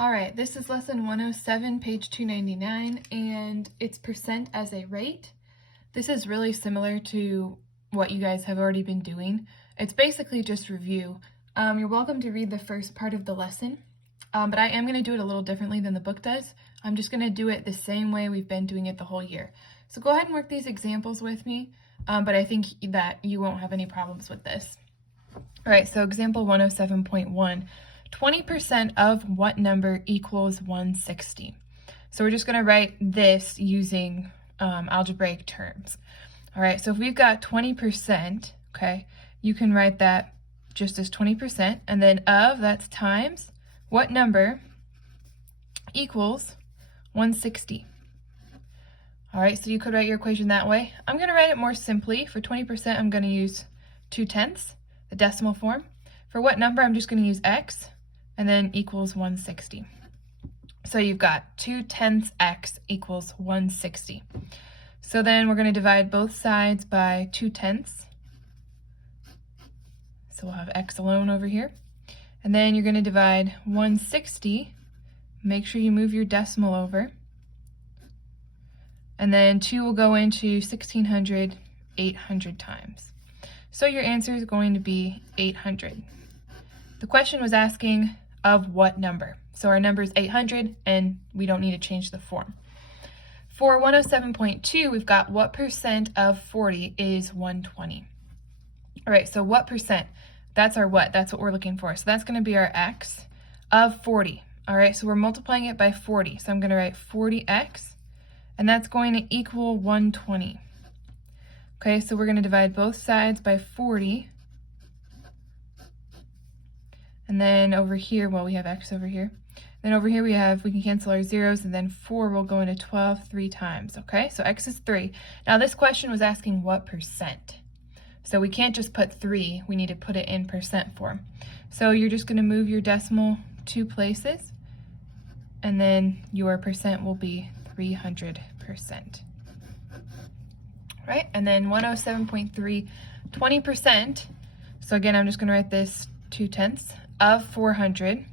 All right, this is lesson 107, page 299, and it's percent as a rate. This is really similar to what you guys have already been doing. It's basically just review. You're welcome to read the first part of the lesson, but I am going to do it a little differently than the book does. I'm just going to do it the same way we've been doing it the whole year. So go ahead and work these examples with me, but I think that you won't have any problems with this. All right, so example 107.1. 20% of what number equals 160? So we're just going to write this using algebraic terms. All right, so if we've got 20%, okay, you can write that just as 20%, and then of, that's times, what number equals 160? All right, so you could write your equation that way. I'm going to write it more simply. For 20%, I'm going to use 2/10, the decimal form. For what number, I'm just going to use x, and then equals 160. So you've got 2/10 x equals 160. So then we're going to divide both sides by 2/10. So we'll have x alone over here. And then you're going to divide 160. Make sure you move your decimal over. And then 2 will go into 1600, 800 times. So your answer is going to be 800. The question was asking of what number? So our number is 800, and we don't need to change the form. For 107.2, we've got what percent of 40 is 120? All right, so what percent? That's our what? That's what we're looking for. So that's going to be our x of 40. All right, so we're multiplying it by 40. So I'm going to write 40x, and that's going to equal 120. Okay, so we're going to divide both sides by 40. And then over here, well, we have x over here. Then over here we can cancel our zeros, and then 4 will go into 12 3 times, okay? So x is 3. Now this question was asking what percent. So we can't just put 3, we need to put it in percent form. So you're just going to move your decimal 2 places, and then your percent will be 300%. Right? And then 107.3, 20%. So again, I'm just going to write this 2/10 of 400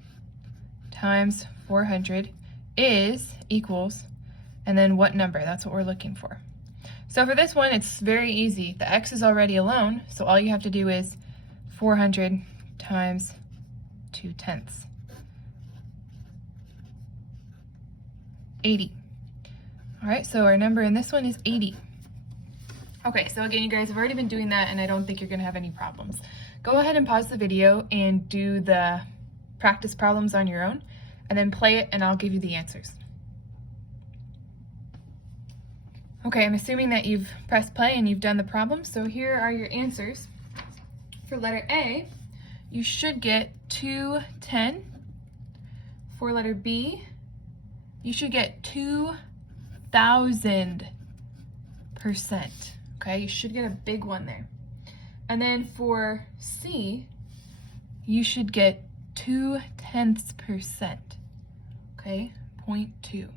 times 400 equals, and then what number? That's what we're looking for. So for this one, it's very easy. The x is already alone, so all you have to do is 400 times 2/10. 80. All right, so our number in this one is 80. Okay, so again, you guys have already been doing that, and I don't think you're going to have any problems. Go ahead and pause the video and do the practice problems on your own, and then play it, and I'll give you the answers. Okay, I'm assuming that you've pressed play and you've done the problems, so here are your answers. For letter A, you should get 210. For letter B, you should get 2,000%. Okay, you should get a big one there. And then for C, you should get 0.2%. Okay, 0.2.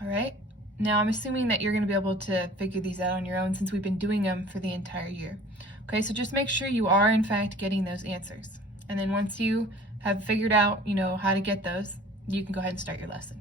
All right, now I'm assuming that you're going to be able to figure these out on your own since we've been doing them for the entire year. Okay, so just make sure you are in fact getting those answers. And then once you have figured out, how to get those, you can go ahead and start your lesson.